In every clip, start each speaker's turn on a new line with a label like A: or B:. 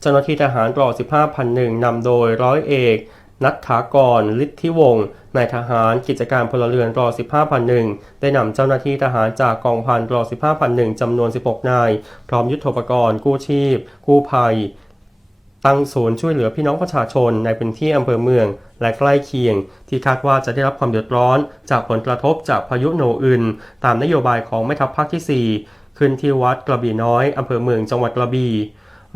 A: เจ้าหน้าที่ทหารรอ15พันหนึ่งนำโดยร้อยเอกนัทถากรฤทธิวงศ์นายทหารกิจการพลเรือนรอ15พันหนึ่งได้นำเจ้าหน้าที่ทหารจากกองพันรอ15พันหนึ่งจำนวน 16 นาย พร้อมยุทธปกรณ์กู้ชีพ กู้ภัย ตั้งศูนย์ช่วยเหลือพี่น้องประชาชนในพื้นที่อำเภอเมือง และใกล้เคียง ที่คาดว่าจะได้รับความเดือดร้อน จากผลกระทบจากพายุโนอึนตามนโยบายของแม่ทัพภาคที่ 4 ขึ้นที่วัดกระบี่น้อยอำเภอเมืองจังหวัดกระบี่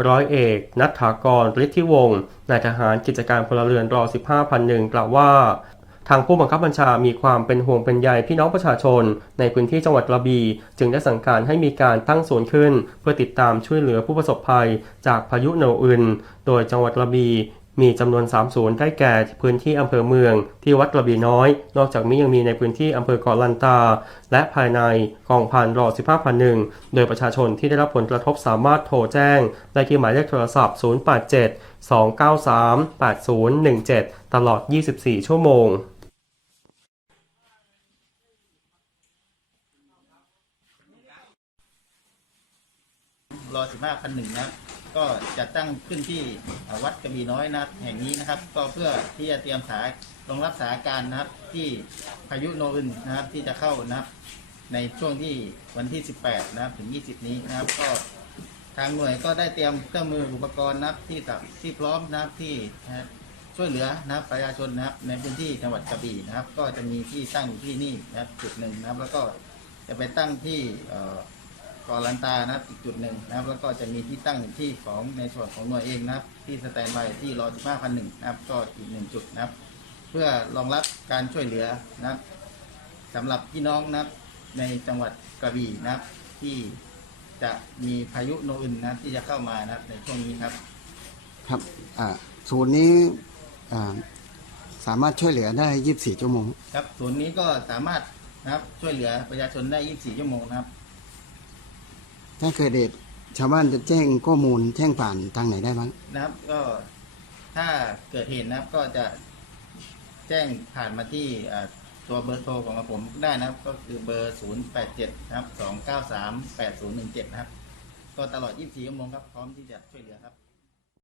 A: ร้อยเอกนัทถากรฤทธิวงศ์นายทหารกิจการพลเรือนรอ15พันหนึ่งกล่าวว่า ทางผู้บังคับบัญชามีความเป็นห่วงเป็นใยพี่น้องประชาชน ในพื้นที่จังหวัดกระบี่จึงได้สั่งการให้มีการตั้งศูนย์ขึ้น เพื่อติดตามช่วยเหลือผู้ประสบภัยจากพายุโนอึน โดยจังหวัดกระบี่ มีจำนวน 3 ศูนย์ได้แก่พื้นที่อำเภอเมือง ที่วัดกระบี่น้อย นอกจากนี้ยังมีในพื้นที่อำเภอเกาะลันตา และภายในกองพันรอ15พันหนึ่งโดยประชาชนที่ได้รับผลกระทบสามารถโทรแจ้ง ได้ที่หมายเลขโทรศัพท์ 087 293 8017 ตลอด 24 ชั่วโมง
B: รอ15พันหนึ่งนะครับ ก็จะตั้งขึ้นที่วัดกระบี่น้อยนะครับแห่งนี้นะครับ ก็เพื่อที่จะเตรียมสายรองรับสถานการณ์นะครับ ที่พายุโนอึนนะครับที่จะเข้านะครับ ในช่วงที่วันที่ 18 นะครับถึง 20 นี้นะครับ ก็ทางหน่วยก็ได้เตรียมเครื่องมืออุปกรณ์นะครับที่ตับที่พร้อมนะครับที่ช่วยเหลือนะครับประชาชนนะครับ ในพื้นที่จังหวัดกระบี่นะครับ ก็จะมีที่ตั้งอยู่ที่นี่นะครับจุดหนึ่งนะครับ แล้วก็จะไปตั้งที่เอ่อ กอลันตานะครับอีกจุดหนึ่งนะครับ แล้วก็จะมีที่ตั้งที่ของในส่วนของหน่วยเองนะครับ ที่สแตนบายที่รอ15พันหนึ่งนะครับ ก็อีกหนึ่งจุดนะครับ เพื่อรองรับการช่วยเหลือนะครับสำหรับพี่น้องนะครับในจังหวัดกระบี่นะครับ ที่จะมีพายุโนอึนนะครับที่จะเข้ามานะครับในช่วงนี้ครับ
C: ครับอ่าศูนย์นี้อ่าสามารถช่วยเหลือได้ 24 ชั่วโมง
B: ครับศูนย์นี้ก็สามารถนะครับช่วยเหลือประชาชนได้ 24 ชั่วโมงนะครับ
C: ถ้าเกิดเหตุชาวบ้านจะแจ้งข้อมูลแจ้งผ่านทางไหนได้บ้าง
B: นะครับก็ถ้าเกิดเหตุนะครับก็จะแจ้งผ่านมาที่อ่าตัวเบอร์โทรของผมได้นะครับ ก็คือเบอร์ 087นะครับ293 8017 นะครับ ก็ตลอด 24 ชั่วโมงครับ พร้อมที่จะช่วยเหลือครับ